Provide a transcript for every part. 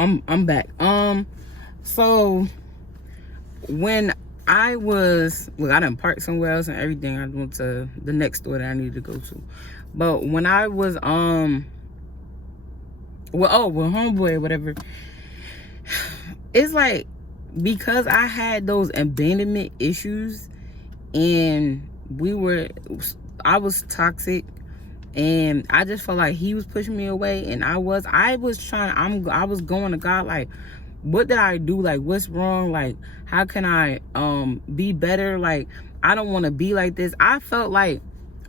I'm back. So when I was, look, I done parked somewhere else and everything. I went to the next store that I needed to go to. But when I was with homeboy or whatever, it's like, because I had those abandonment issues and I was toxic, and I just felt like he was pushing me away, and I was going to God, like, what did I do? Like, what's wrong? Like, how can I be better? Like, I don't want to be like this. I felt like,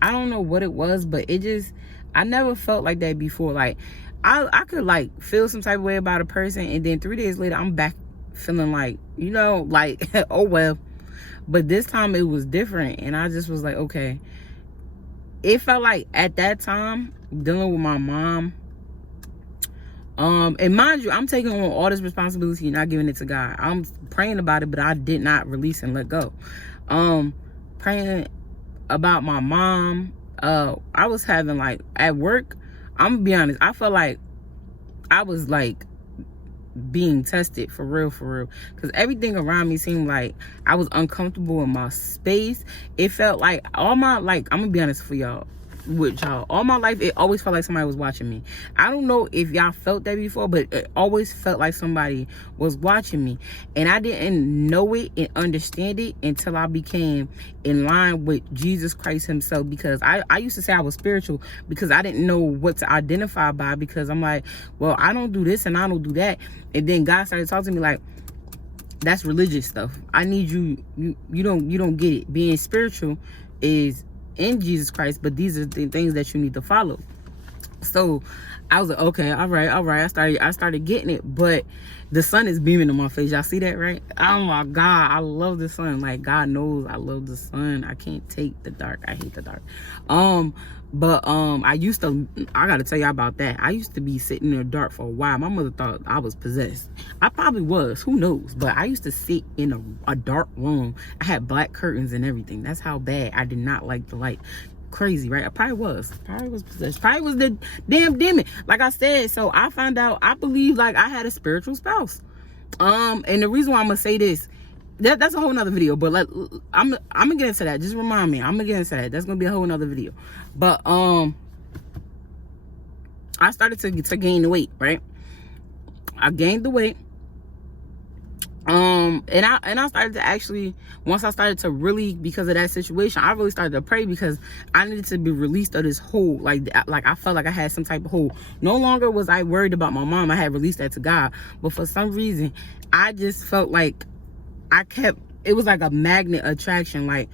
I don't know what it was, but I never felt like that before. Like, I could like feel some type of way about a person, and then 3 days later I'm back feeling like, like, oh well. But this time it was different, and I just was like, okay. It felt like at that time, dealing with my mom, and mind you, I'm taking on all this responsibility and not giving it to God. I'm praying about it, but I did not release and let go. Praying about my mom. I was having, like, at work, I'm gonna be honest, I felt like I was like being tested for real, because everything around me seemed like I was uncomfortable in my space. It felt like I'm gonna be honest with y'all, all my life it always felt like somebody was watching me. I don't know if y'all felt that before, but it always felt like somebody was watching me, and I didn't know it and understand it until I became in line with Jesus Christ himself. Because I used to say I was spiritual because I didn't know what to identify by, because I'm like, well, I don't do this and I don't do that. And then God started talking to me like, that's religious stuff. I need you don't get it. Being spiritual is in Jesus Christ, but these are the things that you need to follow. So I was like, okay, all right. I started getting it, but the sun is beaming in my face. Y'all see that, right? Oh my God, I love the sun. Like, God knows I love the sun. I can't take the dark. I hate the dark. But I gotta tell y'all about that. I used to be sitting in the dark for a while. My mother thought I was possessed. I probably was, who knows? But I used to sit in a dark room. I had black curtains and everything. That's how bad I did not like the light. Crazy, right? I probably was possessed. Probably was the damn demon, like I said. So I found out, I believe, like, I had a spiritual spouse. And the reason why I'm gonna say this, that's a whole nother video, but like, I'm gonna get into that. Just remind me, I'm gonna get into that. That's gonna be a whole nother video. But I started to gain the weight, right? I gained the weight. And I started to actually, once I started to really, because of that situation, I really started to pray, because I needed to be released of this hold. Like I felt like I had some type of hold. No longer was I worried about my mom. I had released that to God. But for some reason, I just felt like it was like a magnet attraction. Like,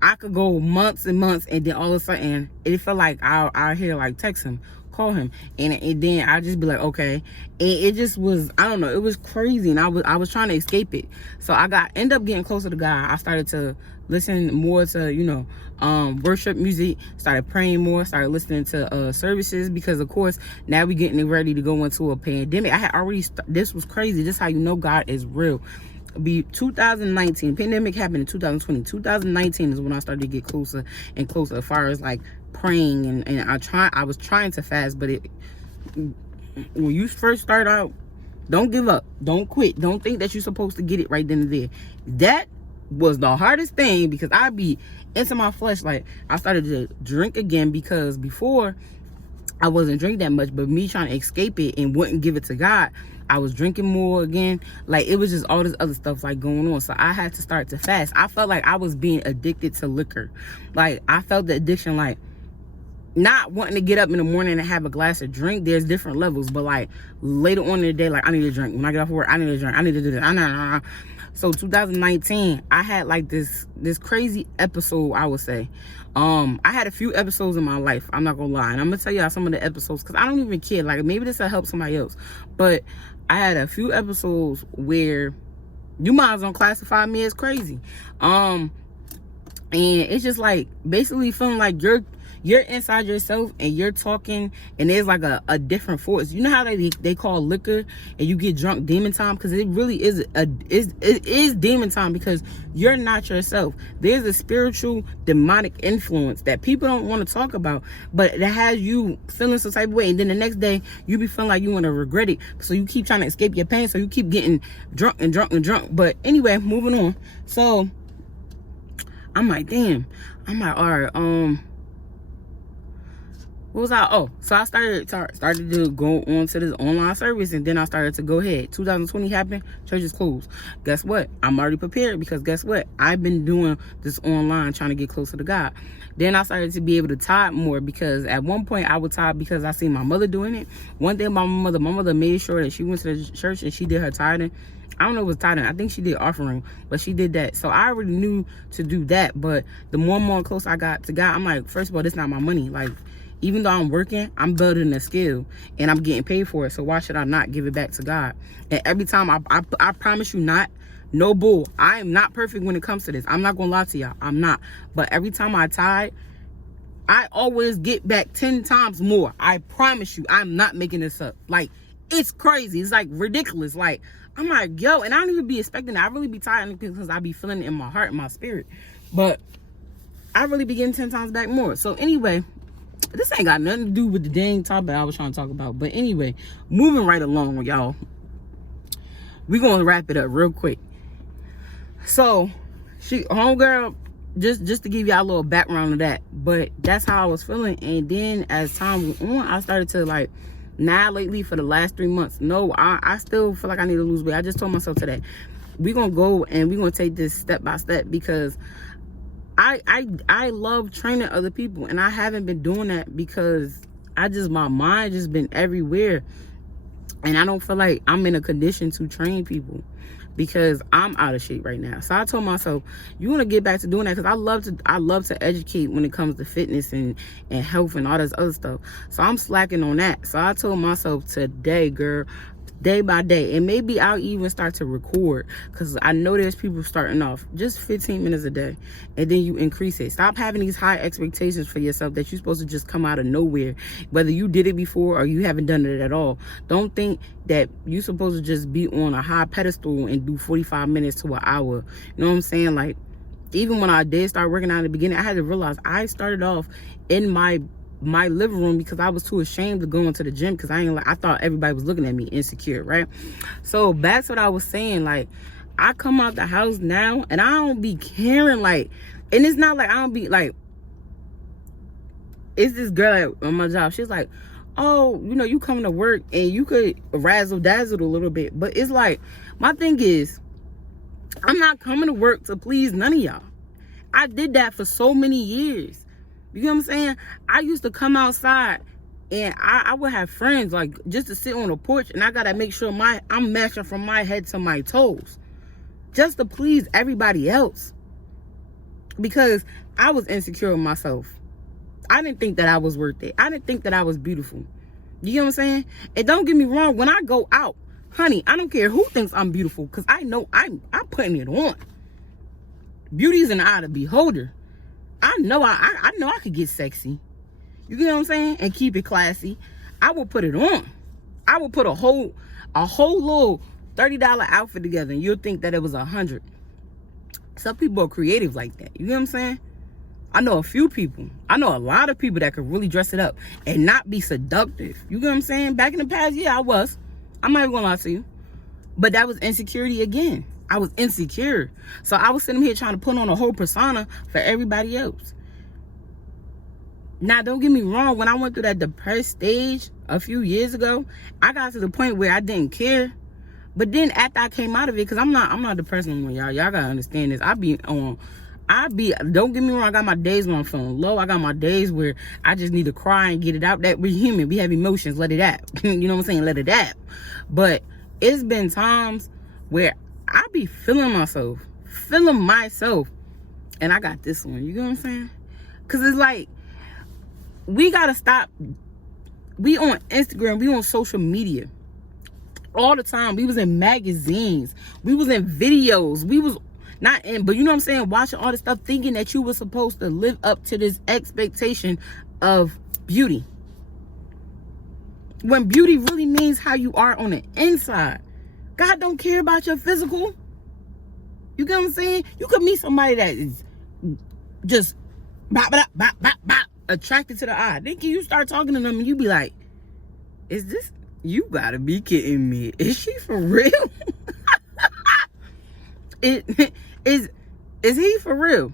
I could go months and months, and then all of a sudden, it felt like I'll hear, like, text him, call him, and then I just be like, okay. And it just was, I don't know, it was crazy, and I was trying to escape it. So I end up getting closer to God. I started to listen more to worship music, started praying more, started listening to services, because of course now we getting ready to go into a pandemic. I had already this was crazy. This is how you know God is real. 2019, pandemic happened in 2020. 2019 is when I started to get closer and closer, as far as like praying, and I was trying to fast. But when you first start out, don't give up, don't quit, don't think that you're supposed to get it right then and there. That was the hardest thing, because I'd be into my flesh. Like, I started to drink again, because before I wasn't drinking that much, but me trying to escape it and wouldn't give it to God, I was drinking more again. Like, it was just all this other stuff like going on. So I had to start to fast. I felt like I was being addicted to liquor. Like, I felt the addiction, like, not wanting to get up in the morning and have a glass of drink. There's different levels, but like later on in the day, like, I need to drink. When I get off work, I need to drink. I need to do this. So 2019, I had like this crazy episode, I would say. I had a few episodes in my life, I'm not gonna lie, and I'm gonna tell y'all some of the episodes, because I don't even care. Like, maybe this will help somebody else, but I had a few episodes where you might as well classify me as crazy. And it's just like basically feeling like you're you're inside yourself and you're talking and there's like a different force. You know how they call liquor and you get drunk demon time? Because it really is it is demon time, because you're not yourself. There's a spiritual demonic influence that people don't want to talk about, but that has you feeling some type of way, and then the next day you be feeling like you want to regret it, so you keep trying to escape your pain, so you keep getting drunk and drunk and drunk. But anyway, moving on. So I'm like, damn. I'm like, all right, what was I? Oh, so I started to go on to this online service, and then I started to go ahead. 2020 happened, church is closed. Guess what? I'm already prepared, because guess what? I've been doing this online, trying to get closer to God. Then I started to be able to tithe more, because at one point I would tithe because I seen my mother doing it. One day my mother made sure that she went to the church and she did her tithing. I don't know if it was tithing. I think she did offering, but she did that. So I already knew to do that. But the more and more close I got to God, I'm like, first of all, this is not my money. Like, even though I'm working, I'm building a skill and I'm getting paid for it. So why should I not give it back to God? And every time I promise you not, no bull. I am not perfect when it comes to this. I'm not going to lie to y'all. I'm not. But every time I tithe, I always get back 10 times more. I promise you, I'm not making this up. Like, it's crazy. It's like ridiculous. Like, I'm like, yo, and I don't even be expecting it. I really be tired because I be feeling it in my heart and my spirit. But I really be getting 10 times back more. So anyway, this ain't got nothing to do with the dang topic I was trying to talk about. But anyway, moving right along, y'all. We're going to wrap it up real quick. So, homegirl, just to give y'all a little background of that. But that's how I was feeling. And then as time went on, I started to like, now lately for the last 3 months, no, I still feel like I need to lose weight. I just told myself today, we're going to go and we're going to take this step by step, because I love training other people, and I haven't been doing that because my mind just been everywhere, and I don't feel like I'm in a condition to train people because I'm out of shape right now. So I told myself, you want to get back to doing that, because I love to educate when it comes to fitness and health and all this other stuff. So I'm slacking on that. So I told myself today, girl, day by day, and maybe I'll even start to record, because I know there's people starting off just 15 minutes a day, and then you increase it. Stop having these high expectations for yourself that you're supposed to just come out of nowhere, whether you did it before or you haven't done it at all. Don't think that you're supposed to just be on a high pedestal and do 45 minutes to an hour. You know what I'm saying? Like, even when I did start working out in the beginning, I had to realize I started off in my living room because I was too ashamed to go into the gym, because I thought everybody was looking at me insecure, right? So that's what I was saying. Like, I come out the house now and I don't be caring, like, and it's not like I don't be like, it's this girl on my job, she's like, oh, you know, you coming to work and you could razzle dazzle a little bit, but it's like, my thing is, I'm not coming to work to please none of y'all. I did that for so many years. You know what I'm saying? I used to come outside and I would have friends, like, just to sit on the porch, and I gotta make sure I'm matching from my head to my toes, just to please everybody else, because I was insecure with myself. I didn't think that I was worth it. I didn't think that I was beautiful. You know what I'm saying? And don't get me wrong, when I go out, honey, I don't care who thinks I'm beautiful, because I know I'm putting it on. Beauty's in the eye of the beholder. I know I could get sexy. You get what I'm saying? And keep it classy. I will put it on. I will put a whole little $30 outfit together, and you'll think that it was $100. Some people are creative like that. You know what I'm saying? I know a few people. I know a lot of people that could really dress it up and not be seductive. You get what I'm saying? Back in the past, yeah, I was. I'm not even gonna lie to you. But that was insecurity again. I was insecure. So I was sitting here trying to put on a whole persona for everybody else. Now, don't get me wrong. When I went through that depressed stage a few years ago, I got to the point where I didn't care. But then after I came out of it, because I'm not depressed anymore, y'all. Y'all got to understand this. don't get me wrong, I got my days when I'm feeling low. I got my days where I just need to cry and get it out. That we're human. We have emotions. Let it out. You know what I'm saying? Let it out. But it's been times where I be feeling myself, and I got this one. You know what I'm saying? Because it's like, we got to stop. We on Instagram, we on social media all the time. We was in magazines. We was in videos. We was not in, but you know what I'm saying? Watching all this stuff, thinking that you were supposed to live up to this expectation of beauty. When beauty really means how you are on the inside. God don't care about your physical. You get what I'm saying? You could meet somebody that is just bop, bop, bop, bop, bop, attracted to the eye. Then you start talking to them and you be like, is this, you gotta be kidding me. Is she for real? Is he for real?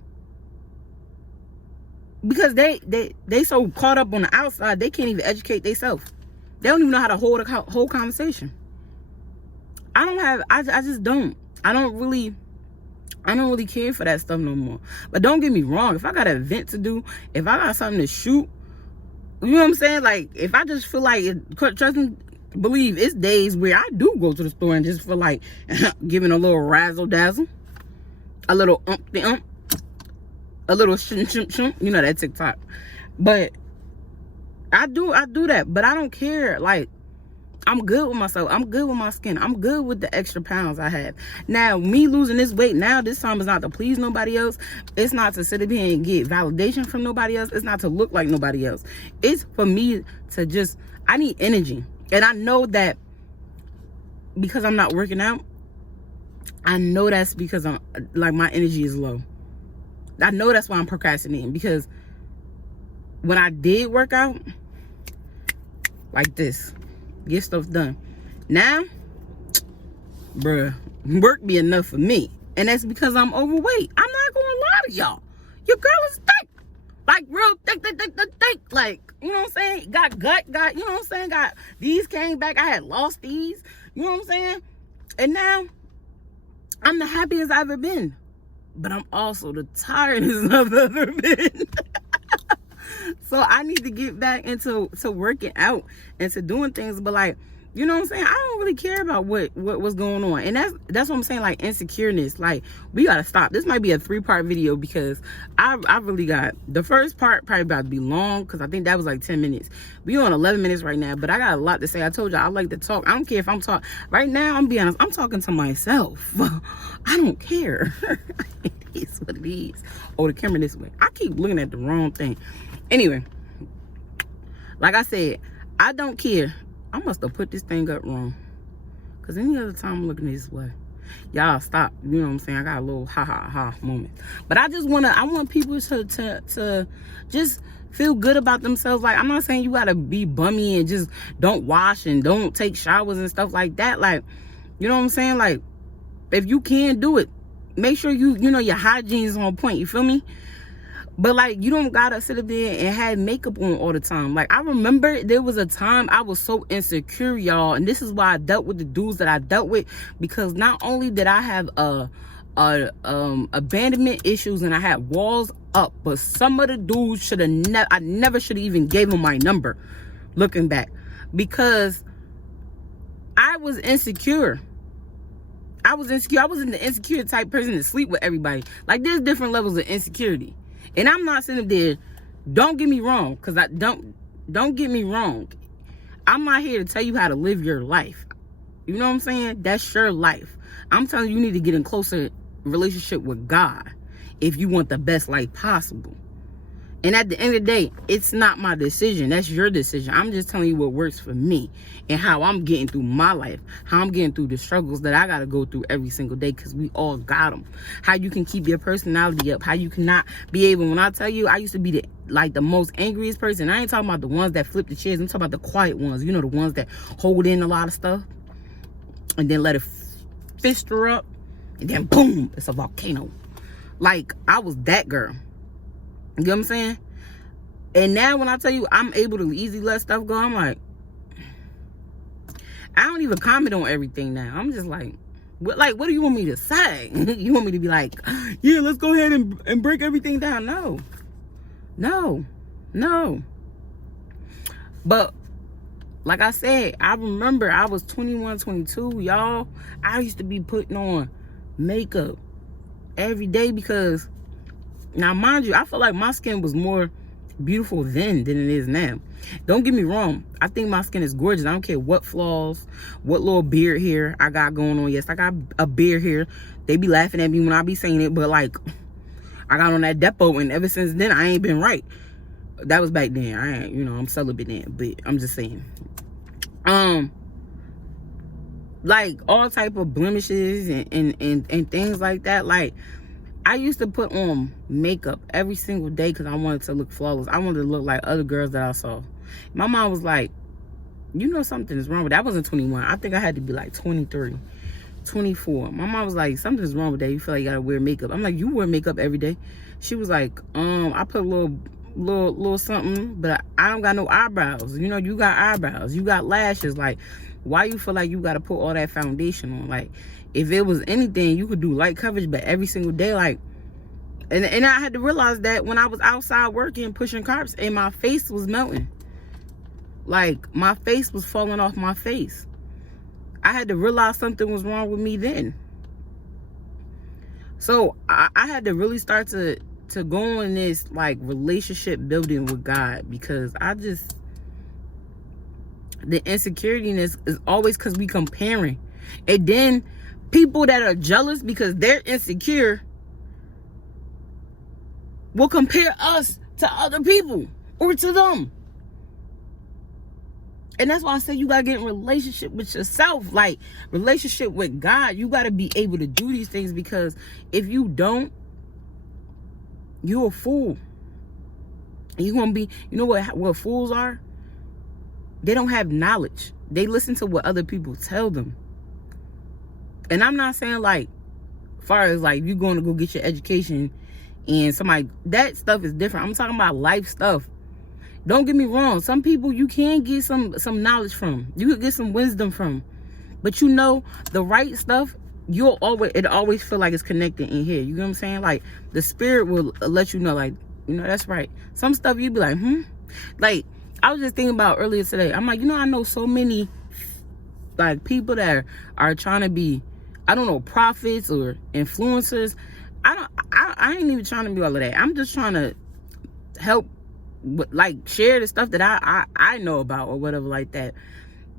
Because they so caught up on the outside, they can't even educate themselves. They don't even know how to hold a whole conversation. I just don't. I don't really care for that stuff no more. But don't get me wrong. If I got an event to do, if I got something to shoot, you know what I'm saying? Like, if I just feel like, trust me, believe, it's days where I do go to the store and just feel like giving a little razzle dazzle, a little ump, a little shum. You know that TikTok. But I do that. But I don't care. Like, I'm good with myself. I'm good with my skin. I'm good with the extra pounds I have. Now, me losing this weight now, this time is not to please nobody else. It's not to sit up here and get validation from nobody else. It's not to look like nobody else. It's for me to just, I need energy. And I know that because I'm not working out, I know that's because I'm, like, my energy is low. I know that's why I'm procrastinating. Because when I did work out, like this, get stuff done. Now, bruh, work be enough for me. And that's because I'm overweight. I'm not gonna lie to y'all. Your girl is thick. Like, real thick. Like, you know what I'm saying? Got gut, you know what I'm saying? Got, these came back. I had lost these. You know what I'm saying? And now, I'm the happiest I've ever been. But I'm also the tiredest I've ever been. So I need to get back into working out and to doing things. But, like, you know what I'm saying? I don't really care about what's going on. And that's what I'm saying, like, insecureness. Like, we gotta stop. This might be a 3-part video because I really got, the first part probably about to be long because I think that was like 10 minutes. We on 11 minutes right now, but I got a lot to say. I told you I like to talk. I don't care if I'm talking. Right now, I'm being honest, I'm talking to myself. I don't care. It is what it is. Oh, the camera this way. I keep looking at the wrong thing. Anyway, like I said, I don't care. I must have put this thing up wrong. Because any other time I'm looking this way. Y'all stop. You know what I'm saying? I got a little ha moment. But I want people to just feel good about themselves. Like, I'm not saying you got to be bummy and just don't wash and don't take showers and stuff like that. Like, you know what I'm saying? Like, if you can do it, make sure you know your hygiene is on point. You feel me? But, like, you don't gotta sit up there and have makeup on all the time. Like, I remember there was a time I was so insecure, y'all. And this is why I dealt with the dudes that I dealt with. Because not only did I have abandonment issues and I had walls up, but some of the dudes should have I never should have even gave them my number, looking back. Because I was insecure. I was insecure. I wasn't the insecure type person to sleep with everybody. Like, there's different levels of insecurity. And I'm not sitting there, don't get me wrong, because don't get me wrong. I'm not here to tell you how to live your life. You know what I'm saying? That's your life. I'm telling you, you need to get in closer relationship with God if you want the best life possible. And at the end of the day, it's not my decision. That's your decision. I'm just telling you what works for me and how I'm getting through my life, how I'm getting through the struggles that I got to go through every single day, because we all got them. How you can keep your personality up, how you cannot be able, when I tell you, I used to be the most angriest person. I ain't talking about the ones that flip the chairs. I'm talking about the quiet ones. You know, the ones that hold in a lot of stuff and then let it fist her up and then boom, it's a volcano. Like, I was that girl. You know what I'm saying? And now when I tell you I'm able to easily let stuff go, I'm like, I don't even comment on everything now. I'm just like, what do you want me to say? You want me to be like, yeah, let's go ahead and break everything down? No. But like I said, I remember I was 21, 22, y'all. I used to be putting on makeup every day because, now, mind you, I feel like my skin was more beautiful then than it is now. Don't get me wrong. I think my skin is gorgeous. I don't care what flaws, what little beard hair I got going on. Yes, I got a beard here. They be laughing at me when I be saying it, but, like, I got on that Depo, and ever since then, I ain't been right. that was back then. I ain't, I'm celibate then, but I'm just saying. Like all type of blemishes and things like that. Like, I used to put on makeup every single day because I wanted to look flawless. I wanted to look like other girls that I saw. My mom was like, something is wrong with that. I wasn't 21. I think I had to be like 23, 24. My mom was like, something's wrong with that. You feel like you gotta wear makeup. I'm like, you wear makeup every day. She was like, I put a little something, but I don't got no eyebrows. You got eyebrows. You got lashes. Like, why you feel like you got to put all that foundation on? Like, if it was anything, you could do light coverage, but every single day, like, and I had to realize that when I was outside working, pushing carts, and my face was melting. Like, my face was falling off my face. I had to realize something was wrong with me then. So I had to really start to go on this, like, relationship building with God, because the insecuritiness is always because we comparing. And then people that are jealous because they're insecure will compare us to other people or to them. And that's why I say you gotta get in relationship with yourself, like relationship with God. You gotta be able to do these things, because if you don't, you're a fool. And you're gonna be, what fools are? They don't have knowledge. They listen to what other people tell them. And I'm not saying, like, far as like you going to go get your education and somebody, that stuff is different. I'm talking about life stuff. Don't get me wrong. Some people you can get some knowledge from. You could get some wisdom from. But the right stuff, it always feel like it's connected in here. You know what I'm saying? Like, the spirit will let you know, like, that's right. Some stuff you be like, Like, I was just thinking about earlier today. I'm like, I know so many, like, people that are trying to be, I don't know, prophets or influencers. I ain't even trying to be all of that. I'm just trying to help, like, share the stuff that I know about or whatever like that.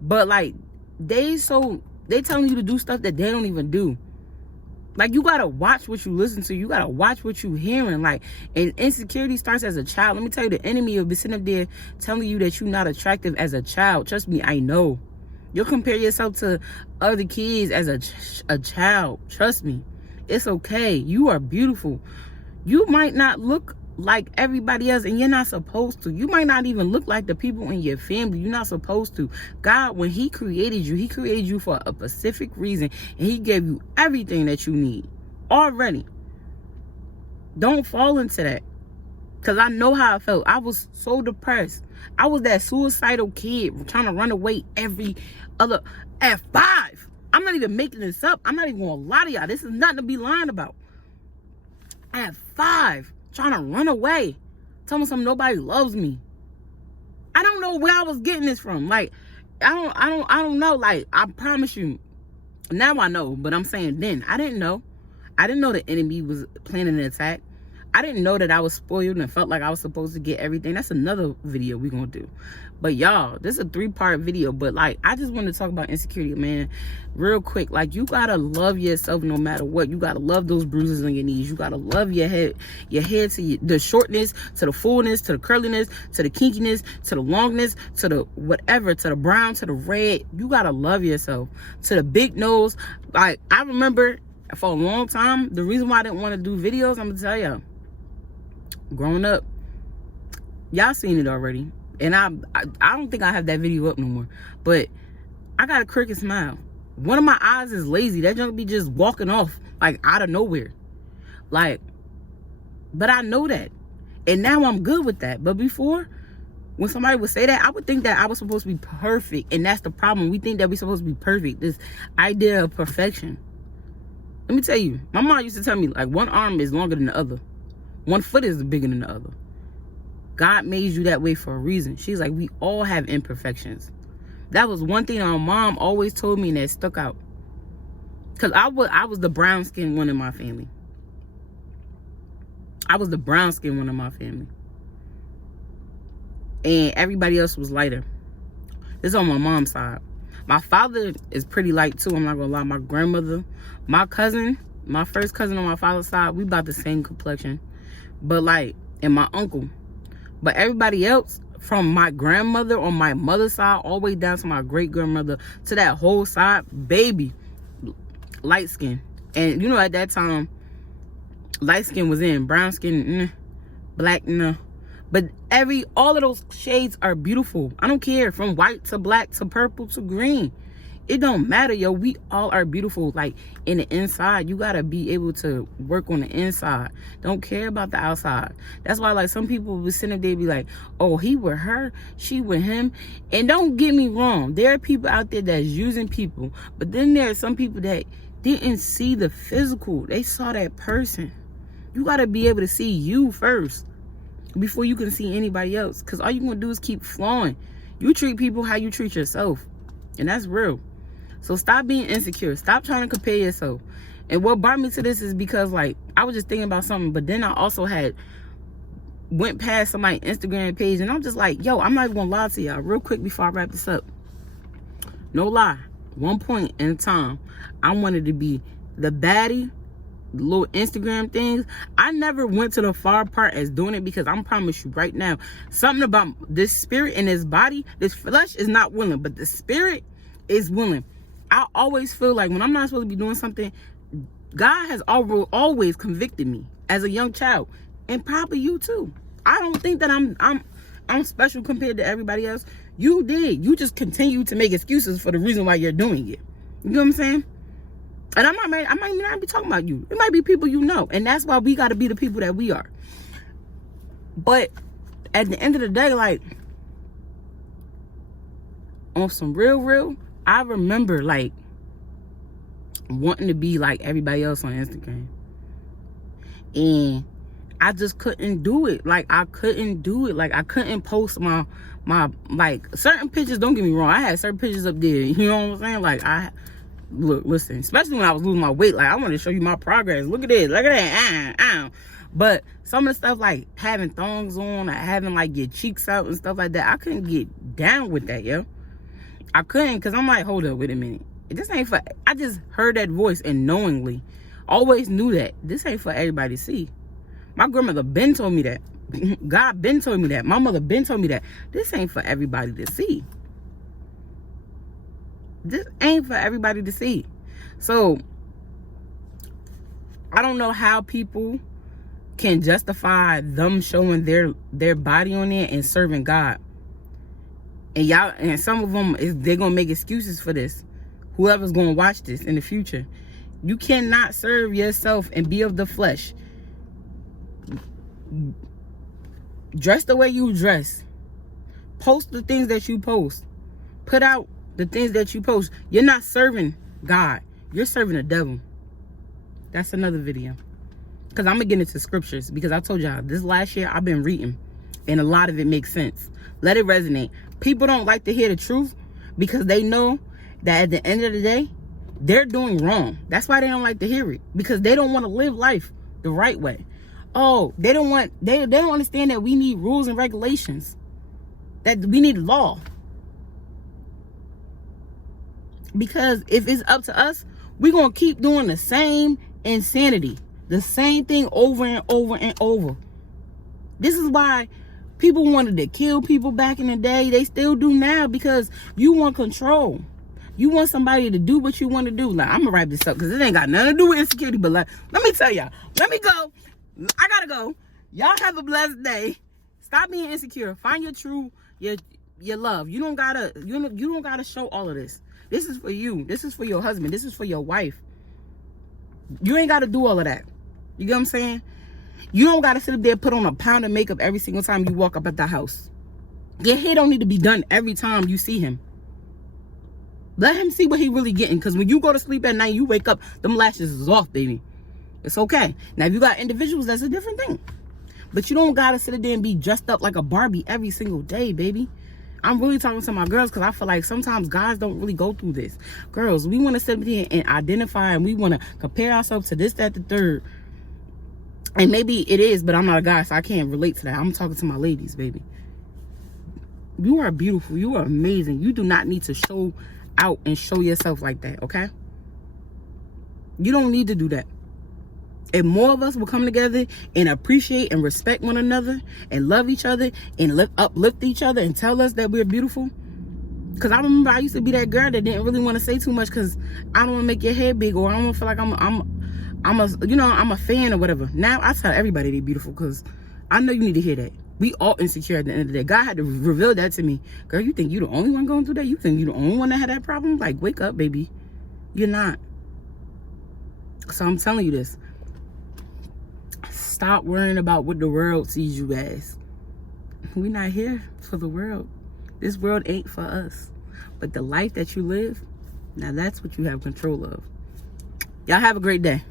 But, like, they telling you to do stuff that they don't even do. Like, you gotta watch what you listen to. You gotta watch what you hearing. Like, and insecurity starts as a child. Let me tell you, the enemy will be sitting up there telling you that you're not attractive as a child. Trust me, I know. You'll compare yourself to other kids as a child. Trust me. It's okay. You are beautiful. You might not look like everybody else, and you're not supposed to. You might not even look like the people in your family. You're not supposed to. God, when he created you for a specific reason, and he gave you everything that you need already. Don't fall into that, because I know how I felt. I was so depressed. I was that suicidal kid trying to run away at 5. I'm not even making this up. I'm not even gonna lie to y'all. This is nothing to be lying about. At 5, trying to run away, telling me something, nobody loves me. I don't know where I was getting this from. Like, I don't know. Like, I promise you, now I know. But I'm saying then, I didn't know. I didn't know the enemy was planning an attack. I didn't know that I was spoiled and felt like I was supposed to get everything. That's another video we're gonna do. But y'all, this is a 3-part video. But, like, I just want to talk about insecurity, man, real quick. Like, you gotta love yourself no matter what. You gotta love those bruises on your knees. You gotta love your head to the shortness, to the fullness, to the curliness, to the kinkiness, to the longness, to the whatever, to the brown, to the red. You gotta love yourself. To the big nose. Like, I remember for a long time, the reason why I didn't want to do videos, I'm gonna tell y'all. Growing up, y'all seen it already, and I don't think I have that video up no more, but I got a crooked smile. One of my eyes is lazy. That junk be just walking off like out of nowhere, like, but I know that, and now I'm good with that. But before, when somebody would say that, I would think that I was supposed to be perfect, and that's the problem. We think that we're supposed to be perfect, this idea of perfection. Let me tell you, my mom used to tell me, like, one arm is longer than the other. One foot is bigger than the other. God made you that way for a reason. She's like, we all have imperfections. That was one thing our mom always told me, and that stuck out. Because I was the brown skinned one in my family. I was the brown skinned one in my family. And everybody else was lighter. This is on my mom's side. My father is pretty light too, I'm not going to lie. My grandmother, my cousin, my first cousin on my father's side, we about the same complexion. But, like, and my uncle. But everybody else, from my grandmother on my mother's side all the way down to my great grandmother to that whole side, baby, light skin. And you know, at that time, light skin was in, brown skin, black, no. But all of those shades are beautiful. I don't care, from white to black to purple to green. It don't matter, yo. We all are beautiful. Like, in the inside, you gotta be able to work on the inside. Don't care about the outside. That's why, like, some people will sit up there and be like, oh, he with her, she with him. And don't get me wrong, there are people out there that's using people. But then there are some people that didn't see the physical. They saw that person. You gotta be able to see you first before you can see anybody else. Because all you're gonna do is keep flowing. You treat people how you treat yourself. And that's real. So stop being insecure. Stop trying to compare yourself. And what brought me to this is because, like, I was just thinking about something, but then I also went past somebody's Instagram page, and I'm just like, yo, I'm not even gonna lie to y'all real quick before I wrap this up. No lie. One point in time, I wanted to be the baddie, the little Instagram things. I never went to the far part as doing it, because I'm promise you right now, something about this spirit and this body, this flesh is not willing, but the spirit is willing. I always feel like when I'm not supposed to be doing something, God has always convicted me as a young child, and probably you too. I don't think that I'm special compared to everybody else. You did. You just continue to make excuses for the reason why you're doing it. You know what I'm saying? And I might not be talking about you. It might be people you know, and that's why we got to be the people that we are. But at the end of the day, like, on some real, I remember, like, wanting to be like everybody else on Instagram. And I just couldn't do it. Like, I couldn't do it. Like, I couldn't post my like, certain pictures. Don't get me wrong. I had certain pictures up there. You know what I'm saying? Like, listen, especially when I was losing my weight. Like, I want to show you my progress. Look at this. Look at that. But some of the stuff, like having thongs on, or having, like, your cheeks out and stuff like that, I couldn't get down with that, yo. I couldn't, because I'm like, hold up, wait a minute. This ain't for, I just heard that voice and knowingly always knew that this ain't for everybody to see. My grandmother been told me that. God been told me that. My mother been told me that. This ain't for everybody to see. This ain't for everybody to see. So, I don't know how people can justify them showing their body on there and serving God. And y'all, and some of them, they're gonna make excuses for this. Whoever's gonna watch this in the future, you cannot serve yourself and be of the flesh. Dress the way you dress. Post the things that you post. Put out the things that you post. You're not serving God. You're serving the devil. That's another video. Because I'm gonna get into scriptures, because I told y'all this last year I've been reading, and a lot of it makes sense. Let it resonate. People don't like to hear the truth because they know that at the end of the day, they're doing wrong. That's why they don't like to hear it, because they don't want to live life the right way. Oh, they don't understand that we need rules and regulations, that we need law. Because if it's up to us, we're going to keep doing the same insanity, the same thing over and over and over. This is why people wanted to kill people back in the day. They still do now, because you want control. You want somebody to do what you want to do. Like, I'm going to wrap this up because it ain't got nothing to do with insecurity. But like, let me tell y'all. Let me go. I got to go. Y'all have a blessed day. Stop being insecure. Find your true, your love. You don't gotta show all of this. This is for you. This is for your husband. This is for your wife. You ain't got to do all of that. You get what I'm saying? You don't got to sit up there and put on a pound of makeup every single time you walk up at the house. Your hair don't need to be done every time you see him. Let him see what he really getting. Because when you go to sleep at night, you wake up, them lashes is off, baby. It's okay. Now, if you got individuals, that's a different thing. But you don't got to sit there and be dressed up like a Barbie every single day, baby. I'm really talking to my girls, because I feel like sometimes guys don't really go through this. Girls, we want to sit here and identify, and we want to compare ourselves to this, that, the third. And maybe it is, but I'm not a guy, so I can't relate to that. I'm talking to my ladies, baby. You are beautiful. You are amazing. You do not need to show out and show yourself like that, okay? You don't need to do that. If more of us will come together and appreciate and respect one another and love each other and uplift each other and tell us that we're beautiful. Because I remember I used to be that girl that didn't really want to say too much because I don't want to make your head big, or I don't feel like I'm a fan or whatever. Now I tell everybody they're beautiful because I know you need to hear that. We all insecure at the end of the day. God had to reveal that to me. Girl, you think you the only one going through that? You think you the only one that had that problem? Like, wake up, baby. You're not. So I'm telling you this. Stop worrying about what the world sees you as. We're not here for the world. This world ain't for us. But the life that you live, now that's what you have control of. Y'all have a great day.